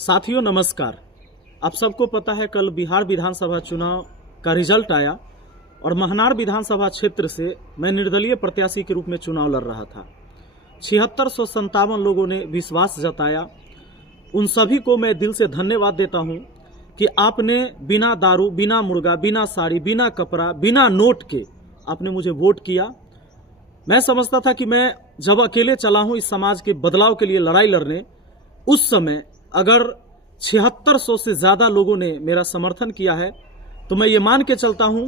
साथियों नमस्कार। आप सबको पता है कल बिहार विधानसभा चुनाव का रिजल्ट आया और महनार विधानसभा क्षेत्र से मैं निर्दलीय प्रत्याशी के रूप में चुनाव लड़ रहा था। 7657 लोगों ने विश्वास जताया। उन सभी को मैं दिल से धन्यवाद देता हूं कि आपने बिना दारू, बिना मुर्गा, बिना साड़ी, बिना कपड़ा, बिना नोट के आपने मुझे वोट किया। मैं समझता था कि मैं जब अकेले चला हूं इस समाज के बदलाव के लिए लड़ाई लड़ने, उस समय अगर 7600 से ज़्यादा लोगों ने मेरा समर्थन किया है तो मैं ये मान के चलता हूं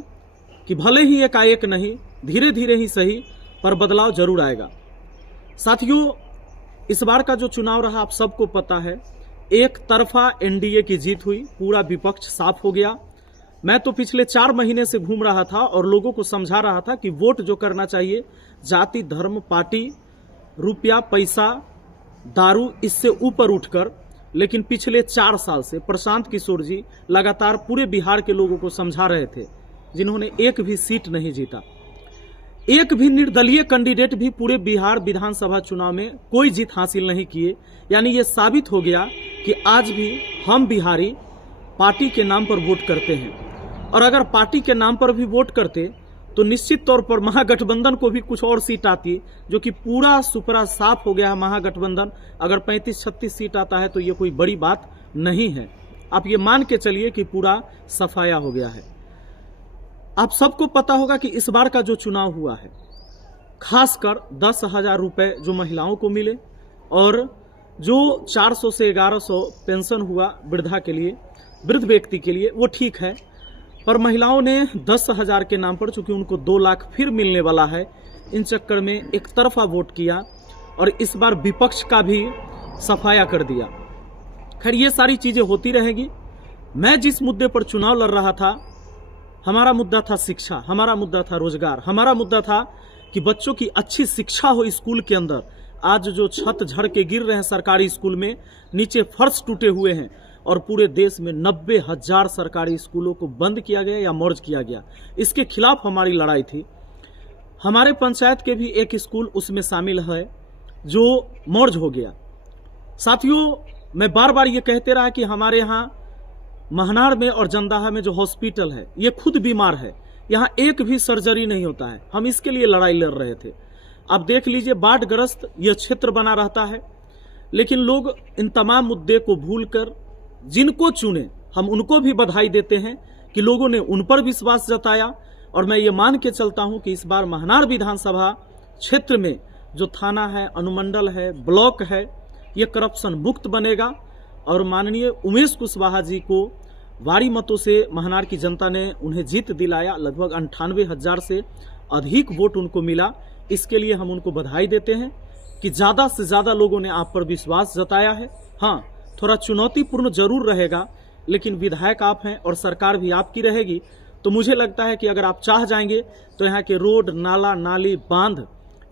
कि भले ही एकाएक नहीं, धीरे धीरे ही सही, पर बदलाव जरूर आएगा। साथियों, इस बार का जो चुनाव रहा आप सबको पता है, एक तरफा एनडीए की जीत हुई, पूरा विपक्ष साफ हो गया। मैं तो पिछले 4 महीने से घूम रहा था और लोगों को समझा रहा था कि वोट जो करना चाहिए जाति, धर्म, पार्टी, रुपया, पैसा, दारू, इससे ऊपर उठकर, लेकिन पिछले 4 साल से प्रशांत किशोर जी लगातार पूरे बिहार के लोगों को समझा रहे थे, जिन्होंने एक भी सीट नहीं जीता। एक भी निर्दलीय कैंडिडेट भी पूरे बिहार विधानसभा चुनाव में कोई जीत हासिल नहीं किए। यानी ये साबित हो गया कि आज भी हम बिहारी पार्टी के नाम पर वोट करते हैं, और अगर पार्टी के नाम पर भी वोट करते तो निश्चित तौर पर महागठबंधन को भी कुछ और सीट आती, जो कि पूरा सुपरा साफ हो गया है। महागठबंधन अगर 35-36 सीट आता है तो ये कोई बड़ी बात नहीं है। आप ये मान के चलिए कि पूरा सफाया हो गया है। आप सबको पता होगा कि इस बार का जो चुनाव हुआ है, खासकर 10,000 रुपए जो महिलाओं को मिले और जो 400 से 1100 पेंशन हुआ वृद्धा के लिए, वृद्ध व्यक्ति के लिए, वो ठीक है। पर महिलाओं ने 10,000 के नाम पर, चूंकि उनको 2 लाख फिर मिलने वाला है, इन चक्कर में एक तरफा वोट किया और इस बार विपक्ष का भी सफाया कर दिया। खैर, ये सारी चीजें होती रहेगी। मैं जिस मुद्दे पर चुनाव लड़ रहा था, हमारा मुद्दा था शिक्षा, हमारा मुद्दा था रोजगार, हमारा मुद्दा था कि बच्चों की अच्छी शिक्षा हो स्कूल के अंदर। आज जो छत झड़ के गिर रहे हैं सरकारी स्कूल में, नीचे फर्श टूटे हुए हैं, और पूरे देश में 90,000 सरकारी स्कूलों को बंद किया गया या मर्ज किया गया, इसके खिलाफ हमारी लड़ाई थी। हमारे पंचायत के भी एक स्कूल उसमें शामिल है जो मर्ज हो गया। साथियों, मैं बार बार ये कहते रहा कि हमारे यहाँ महनार में और जंदाहा में जो हॉस्पिटल है, ये खुद बीमार है, यहाँ एक भी सर्जरी नहीं होता है। हम इसके लिए लड़ाई लड़ रहे थे। अब देख लीजिए, बाढ़ग्रस्त ये क्षेत्र बना रहता है, लेकिन लोग इन तमाम मुद्दे को भूलकर जिनको चुने, हम उनको भी बधाई देते हैं कि लोगों ने उन पर विश्वास जताया। और मैं ये मान के चलता हूं कि इस बार महनार विधानसभा क्षेत्र में जो थाना है, अनुमंडल है, ब्लॉक है, ये करप्शन मुक्त बनेगा। और माननीय उमेश कुशवाहा जी को भारी मतों से महनार की जनता ने उन्हें जीत दिलाया। लगभग 98,000 से अधिक वोट उनको मिला। इसके लिए हम उनको बधाई देते हैं कि ज़्यादा से ज़्यादा लोगों ने आप पर विश्वास जताया है। हाँ, थोड़ा चुनौतीपूर्ण जरूर रहेगा, लेकिन विधायक आप हैं और सरकार भी आपकी रहेगी। तो मुझे लगता है कि अगर आप चाह जाएंगे तो यहाँ के रोड, नाला, नाली, बांध,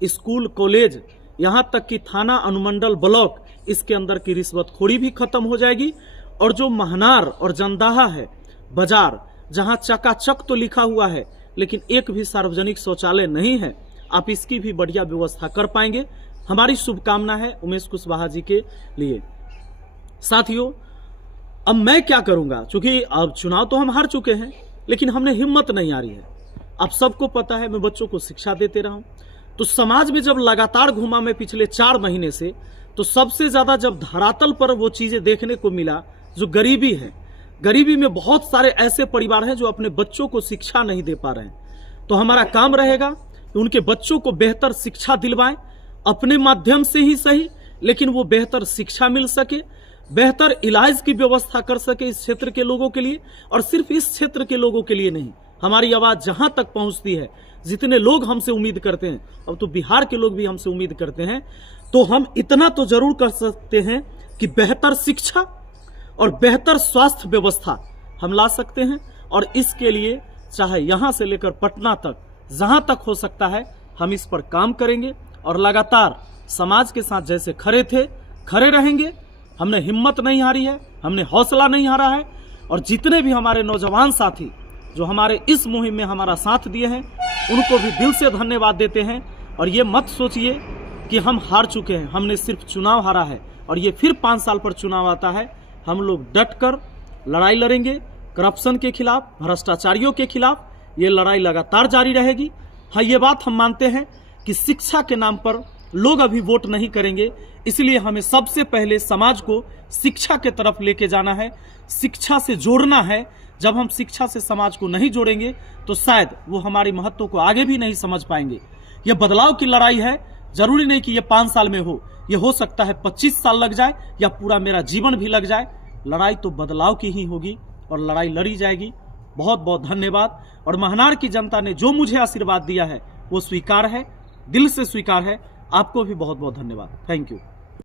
स्कूल, कॉलेज, यहाँ तक कि थाना, अनुमंडल, ब्लॉक, इसके अंदर की रिश्वतखोरी भी खत्म हो जाएगी। और जो महनार और जंदाहा है बाजार, जहाँ चकाचक तो लिखा हुआ है लेकिन एक भी सार्वजनिक शौचालय नहीं है, आप इसकी भी बढ़िया व्यवस्था कर पाएंगे। हमारी शुभकामना है उमेश कुशवाहा जी के लिए। साथियों, अब मैं क्या करूंगा, क्योंकि अब चुनाव तो हम हार चुके हैं, लेकिन हमने हिम्मत नहीं हारी है। आप सबको पता है मैं बच्चों को शिक्षा देते रहा हूं, तो समाज में जब लगातार घूमा मैं पिछले 4 महीने से, तो सबसे ज्यादा जब धरातल पर वो चीजें देखने को मिला जो गरीबी है। गरीबी में बहुत सारे ऐसे परिवार हैं जो अपने बच्चों को शिक्षा नहीं दे पा रहे हैं। तो हमारा काम रहेगा कि उनके बच्चों को बेहतर शिक्षा दिलवाएं, अपने माध्यम से ही सही, लेकिन वो बेहतर शिक्षा मिल सके, बेहतर इलाज की व्यवस्था कर सके इस क्षेत्र के लोगों के लिए। और सिर्फ इस क्षेत्र के लोगों के लिए नहीं, हमारी आवाज जहां तक पहुंचती है, जितने लोग हमसे उम्मीद करते हैं, अब तो बिहार के लोग भी हमसे उम्मीद करते हैं, तो हम इतना तो जरूर कर सकते हैं कि बेहतर शिक्षा और बेहतर स्वास्थ्य व्यवस्था हम ला सकते हैं। और इसके लिए चाहे यहां से लेकर पटना तक, जहां तक हो सकता है, हम इस पर काम करेंगे और लगातार समाज के साथ जैसे खड़े थे खड़े रहेंगे। हमने हिम्मत नहीं हारी है, हमने हौसला नहीं हारा है। और जितने भी हमारे नौजवान साथी जो हमारे इस मुहिम में हमारा साथ दिए हैं, उनको भी दिल से धन्यवाद देते हैं। और ये मत सोचिए कि हम हार चुके हैं, हमने सिर्फ चुनाव हारा है और ये फिर 5 साल पर चुनाव आता है, हम लोग डट कर लड़ाई लड़ेंगे। करप्शन के खिलाफ, भ्रष्टाचारियों के खिलाफ ये लड़ाई लगातार जारी रहेगी। हाँ, ये बात हम मानते हैं कि शिक्षा के नाम पर लोग अभी वोट नहीं करेंगे, इसलिए हमें सबसे पहले समाज को शिक्षा के तरफ लेके जाना है, शिक्षा से जोड़ना है। जब हम शिक्षा से समाज को नहीं जोड़ेंगे तो शायद वो हमारी महत्व को आगे भी नहीं समझ पाएंगे। ये बदलाव की लड़ाई है, जरूरी नहीं कि ये 5 साल में हो सकता है 25 साल लग जाए या पूरा मेरा जीवन भी लग जाए। लड़ाई तो बदलाव की ही होगी और लड़ाई लड़ी जाएगी। बहुत बहुत धन्यवाद। और महनार की जनता ने जो मुझे आशीर्वाद दिया है वो स्वीकार है, दिल से स्वीकार है। आपको भी बहुत बहुत धन्यवाद। Thank you.